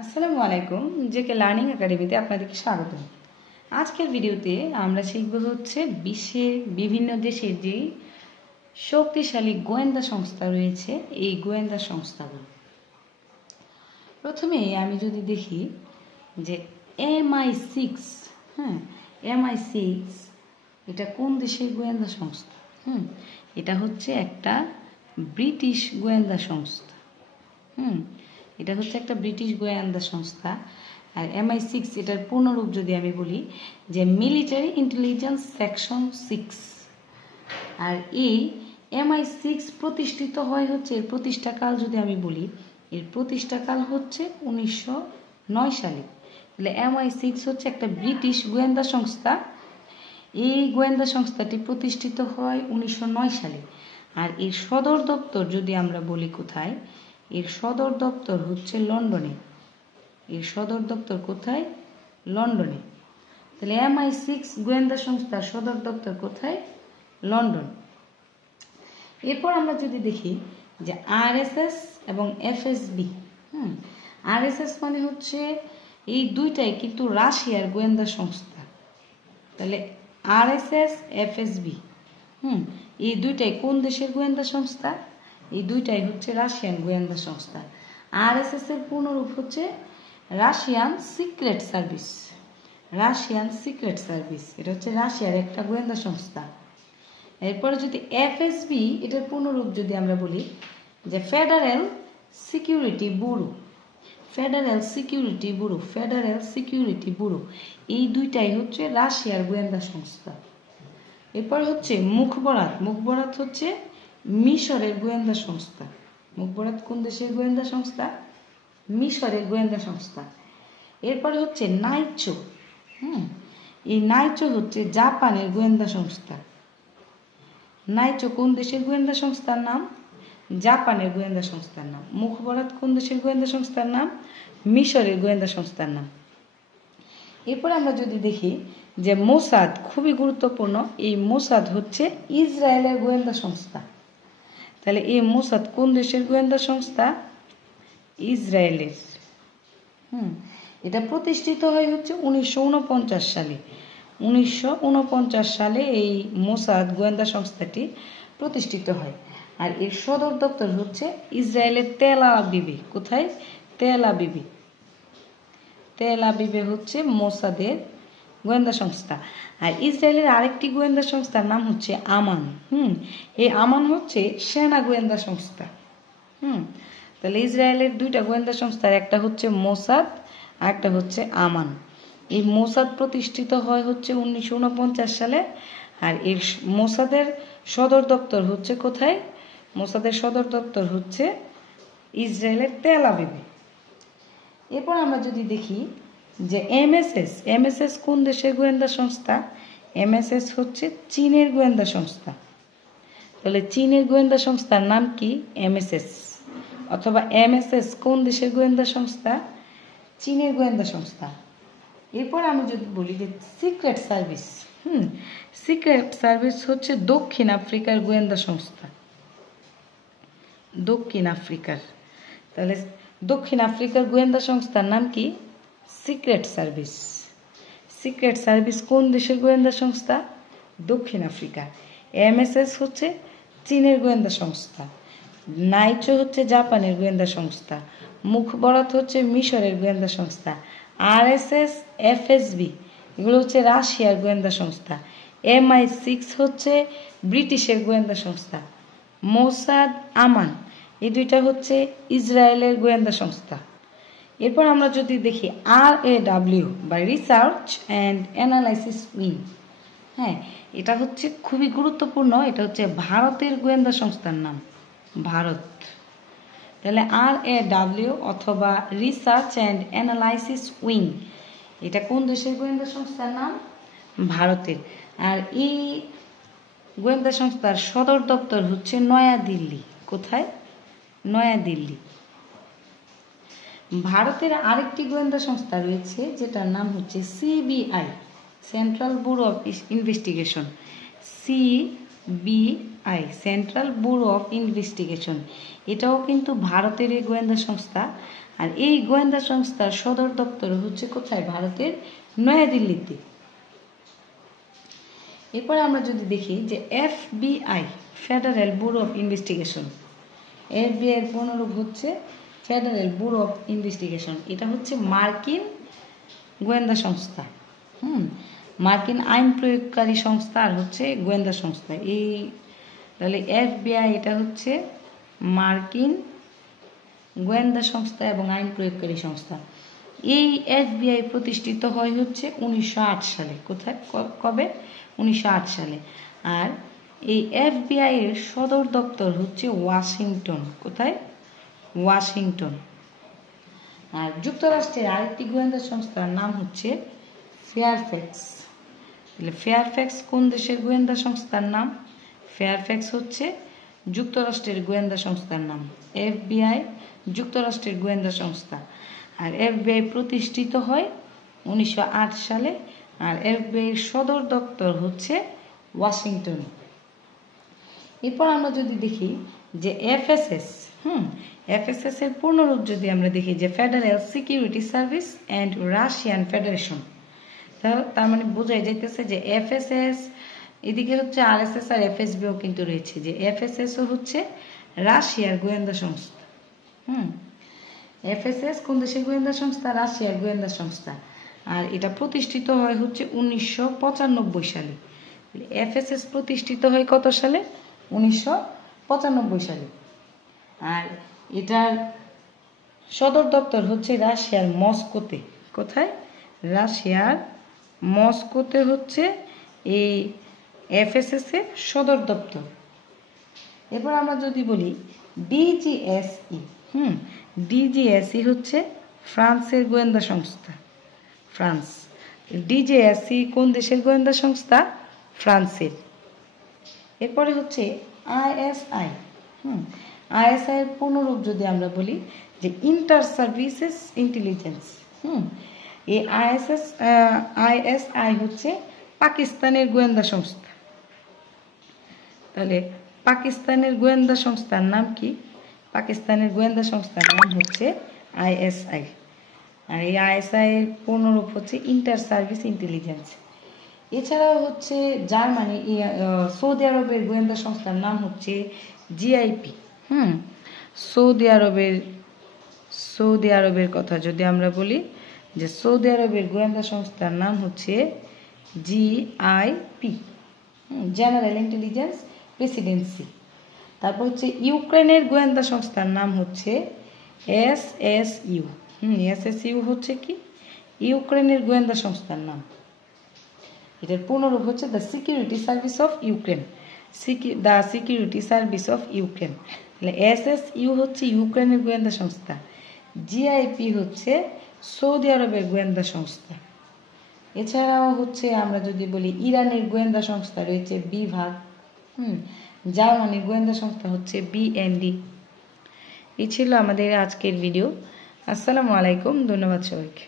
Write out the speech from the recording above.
আসসালামু আলাইকুম, JK learning একাডেমিতে আপনাদেরকে স্বাগত। আজকের ভিডিওতে আমরা শিখব হচ্ছে বিশ্বের বিভিন্ন দেশের যে শক্তিশালী গোয়েন্দা সংস্থা রয়েছে এই গোয়েন্দা সংস্থাগুলো। প্রথমে আমি যদি দেখি যে MI6, MI6 এটা কোন দেশের গোয়েন্দা সংস্থা? এটা হচ্ছে একটা ব্রিটিশ গোয়েন্দা সংস্থা। এটা হচ্ছে একটা ব্রিটিশ গোয়েন্দা সংস্থা। আর MI6 এটার পূর্ণরূপ যদি আমি বলি যে মিলিটারি ইন্টেলিজেন্স সেকশন 6। আর এই MI6 প্রতিষ্ঠিত হয় হচ্ছে, এর প্রতিষ্ঠাকাল যদি আমি বলি, এর প্রতিষ্ঠাকাল হচ্ছে 1909 সালে। তাহলে MI6 হচ্ছে একটা ব্রিটিশ গোয়েন্দা সংস্থা। এই গোয়েন্দা সংস্থাটি প্রতিষ্ঠিত হয় 1909 সালে। আর এর সদর দপ্তর যদি আমরা বলি কোথায়, এর সদর দপ্তর হচ্ছে লন্ডনে। এর সদর দপ্তর কোথায়? লন্ডনে। তাহলে MI6 গোয়েন্দা সংস্থার সদর দপ্তর কোথায়? লন্ডন। এরপর আমরা যদি দেখি যে RSS এবং FSB। RSS মানে হচ্ছে এই দুইটাই কিন্তু রাশিয়ার গোয়েন্দা সংস্থা। তাহলে RSS FSB এই দুইটাই কোন দেশের গোয়েন্দা সংস্থা? এই দুইটাই হচ্ছে রাশিয়ান গোয়েন্দা সংস্থা। RSS এর পূর্ণরূপ হচ্ছে Russian secret service. Russian secret service এটা হচ্ছে রাশিয়ার একটা গোয়েন্দা সংস্থা। এরপরে যদি FSB এটার পূর্ণরূপ যদি আমরা বলি যে federal security bureau. Federal security bureau, federal security bureau এই দুইটাই হচ্ছে রাশিয়ার গোয়েন্দা সংস্থা। এরপর হচ্ছে মুখবরাত। মুখবরাত হচ্ছে মিশরের গোয়েন্দা সংস্থা। মুখবরাত কোন দেশের গোয়েন্দা সংস্থা? মিশরের গোয়েন্দা সংস্থা। এরপরে হচ্ছে নাইচো। এই নাইচো হচ্ছে জাপানের গোয়েন্দা সংস্থা। নাইচো কোন দেশের গোয়েন্দা সংস্থার নাম? জাপানের গোয়েন্দা সংস্থার নাম। মুখবরাত কোন দেশের গোয়েন্দা সংস্থার নাম? মিশরের গোয়েন্দা সংস্থার নাম। এরপর আমরা যদি দেখি যে মোসাদ, খুবই গুরুত্বপূর্ণ, এই মোসাদ হচ্ছে ইসরায়েলের গোয়েন্দা সংস্থা। তাহলে এই মোসাদ কোন দেশের গোয়েন্দা সংস্থা? ইসরায়েলের। এটা প্রতিষ্ঠিত হয় হচ্ছে 1949 সালে। 1949 সালে এই মোসাদ গোয়েন্দা সংস্থাটি প্রতিষ্ঠিত হয়। আর এর সদর দপ্তর হচ্ছে ইসরায়েলের তেল আবিবে। কোথায়? তেল আবিবে। তেল আবিবে হচ্ছে মোসাদের গোয়েন্দা সংস্থা। আর ইসরায়েলের আরেকটি গোয়েন্দা সংস্থার নাম হচ্ছে আমান। এই আমান হচ্ছে সেনা গোয়েন্দা সংস্থা। তাহলে ইসরায়েলের দুইটা গোয়েন্দা সংস্থার একটা হচ্ছে মোসাদ আর একটা হচ্ছে আমান। এই মোসাদ প্রতিষ্ঠিত হয় হচ্ছে 1949 সালে। আর এর মোসাদের সদর দপ্তর হচ্ছে কোথায়? মোসাদের সদর দপ্তর হচ্ছে ইসরায়েলের তেল আবিবে। এরপর আমরা যদি দেখি যে MSS কোন দেশের গোয়েন্দা সংস্থা? MSS হচ্ছে চীনের গোয়েন্দা সংস্থা। তাহলে চীনের গোয়েন্দা সংস্থার নাম কি? MSS। অথবা MSS কোন দেশের গোয়েন্দা সংস্থা? চীনের গোয়েন্দা সংস্থা। এরপর আমি যদি বলি যে সিক্রেট সার্ভিস। সিক্রেট সার্ভিস হচ্ছে দক্ষিণ আফ্রিকার গোয়েন্দা সংস্থা। দক্ষিণ আফ্রিকার। তাহলে দক্ষিণ আফ্রিকার গোয়েন্দা সংস্থার নাম কি? Secret service. সিক্রেট সার্ভিস কোন দেশের গোয়েন্দা সংস্থা? দক্ষিণ আফ্রিকা। MSS হচ্ছে চীনের গোয়েন্দা সংস্থা। নাইচো হচ্ছে জাপানের গোয়েন্দা সংস্থা। মুখবরাত হচ্ছে মিশরের গোয়েন্দা সংস্থা। RSS FSB এগুলো হচ্ছে রাশিয়ার গোয়েন্দা সংস্থা। MI6 হচ্ছে ব্রিটিশের গোয়েন্দা সংস্থা। মোসাদ, আমান এই দুইটা হচ্ছে ইসরায়েলের গোয়েন্দা সংস্থা। এরপর আমরা যদি দেখি RAW বা রিসার্চ অ্যান্ড অ্যানালাইসিস উইং। এটা হচ্ছে খুবই গুরুত্বপূর্ণ। এটা হচ্ছে ভারতের গোয়েন্দা সংস্থার নাম, ভারত। তাহলে RAW অথবা রিসার্চ অ্যান্ড অ্যানালাইসিস উইং এটা কোন দেশের গোয়েন্দা সংস্থার নাম? ভারতের। আর এই গোয়েন্দা সংস্থার সদর দপ্তর হচ্ছে নয়াদিল্লি। কোথায়? নয়াদিল্লি। ভারতের আরেকটি গোয়েন্দা সংস্থা রয়েছে যেটার নাম হচ্ছে CBI, central bureau of investigation. CBI, central bureau of investigation, এটাও কিন্তু ভারতের গোয়েন্দা সংস্থা। আর এই গোয়েন্দা সংস্থার সদর দপ্তর হচ্ছে কোথায়? ভারতের নয়াদিল্লিতে। এরপরে আমরা যদি দেখি যে FBI federal bureau of investigation, FBI এর পুনরূপ হচ্ছে ফেডারেল ব্যুরো অফ ইনভেস্টিগেশন। এটা হচ্ছে মার্কিন গোয়েন্দা সংস্থা। মার্কিন আইন প্রয়োগকারী সংস্থা আর হচ্ছে গোয়েন্দা সংস্থা। এই তাহলে FBI এটা হচ্ছে মার্কিন গোয়েন্দা সংস্থা এবং আইন প্রয়োগকারী সংস্থা। এই FBI প্রতিষ্ঠিত হয় হচ্ছে 1908 সালে। কোথায়? কবে? 1908 সালে। আর এই FBI এর সদর দপ্তর হচ্ছে ওয়াশিংটন। কোথায়? ওয়াশিংটন। আর যুক্তরাষ্ট্রের আরেকটি গোয়েন্দা সংস্থার নাম হচ্ছে ফেয়ারফ্যাক্স। তাহলে ফেয়ারফ্যাক্স কোন দেশের গোয়েন্দা সংস্থার নাম? ফেয়ারফ্যাক্স হচ্ছে যুক্তরাষ্ট্রের গোয়েন্দা সংস্থার নাম। FBI যুক্তরাষ্ট্রের গোয়েন্দা সংস্থা। আর FBI প্রতিষ্ঠিত হয় 1908 সালে। আর FBI এর সদর দপ্তর হচ্ছে ওয়াশিংটন। এরপর আমরা যদি দেখি যে FSS, FSS এর পূর্ণরূপ যদি আমরা দেখি যে federal security service and Russian federation. তার মানে বোঝাই যাইতেছে যে FSS এদিকে হচ্ছে RSS আর FSBও কিন্তু রয়েছে, যে FSSও হচ্ছে রাশিয়ার গোয়েন্দা সংস্থা। FSS কোন দেশের গোয়েন্দা সংস্থা? রাশিয়ার গোয়েন্দা সংস্থা। আর এটা প্রতিষ্ঠিত হয় হচ্ছে 1995 সালে। FSS প্রতিষ্ঠিত হয় কত সালে? 1995 সালে। আর এটার সদর দপ্তর হচ্ছে রাশিয়ার মস্কোতে। কোথায়? রাশিয়ার মস্কোতে হচ্ছে এই FSS এর সদর দপ্তর। এরপর আমরা যদি বলি DGSE, DGSE হচ্ছে ফ্রান্সের গোয়েন্দা সংস্থা। ফ্রান্স। DGSE কোন দেশের গোয়েন্দা সংস্থা? ফ্রান্সের। এরপরে হচ্ছে ISI। ISI এর পুনরূপ যদি আমরা বলি যে ইন্টার সার্ভিসেস ইন্টেলিজেন্স। এই ISI হচ্ছে পাকিস্তানের গোয়েন্দা সংস্থা। তাহলে পাকিস্তানের গোয়েন্দা সংস্থার নাম কি? পাকিস্তানের গোয়েন্দা সংস্থার নাম হচ্ছে ISI। আর এই ISI এর পূর্ণরূপ হচ্ছে ইন্টার সার্ভিস ইন্টেলিজেন্স। এছাড়াও হচ্ছে জার্মানি, সৌদি আরবের গোয়েন্দা সংস্থার নাম হচ্ছে GIP। সৌদি আরবের কথা যদি আমরা বলি যে সৌদি আরবের গোয়েন্দা সংস্থার নাম হচ্ছে GIP, জেনারেল ইন্টেলিজেন্স প্রেসিডেন্সি। তারপর হচ্ছে ইউক্রেনের গোয়েন্দা সংস্থার নাম হচ্ছে SSU। SSU হচ্ছে কি? ইউক্রেনের গোয়েন্দা সংস্থার নাম। এটার পূর্ণরূপ হচ্ছে the security service of Ukraine. The security service of Ukraine. তাহলে SSU হচ্ছে ইউক্রেনের গোয়েন্দা সংস্থা। GIP হচ্ছে সৌদি আরবের গোয়েন্দা সংস্থা। এছাড়াও হচ্ছে আমরা যদি বলি ইরানের গোয়েন্দা সংস্থা রয়েছে বিভাগ। জার্মানির গোয়েন্দা সংস্থা হচ্ছে BND। এই ছিল আমাদের আজকের ভিডিও। আসসালামু আলাইকুম, ধন্যবাদ সবাইকে।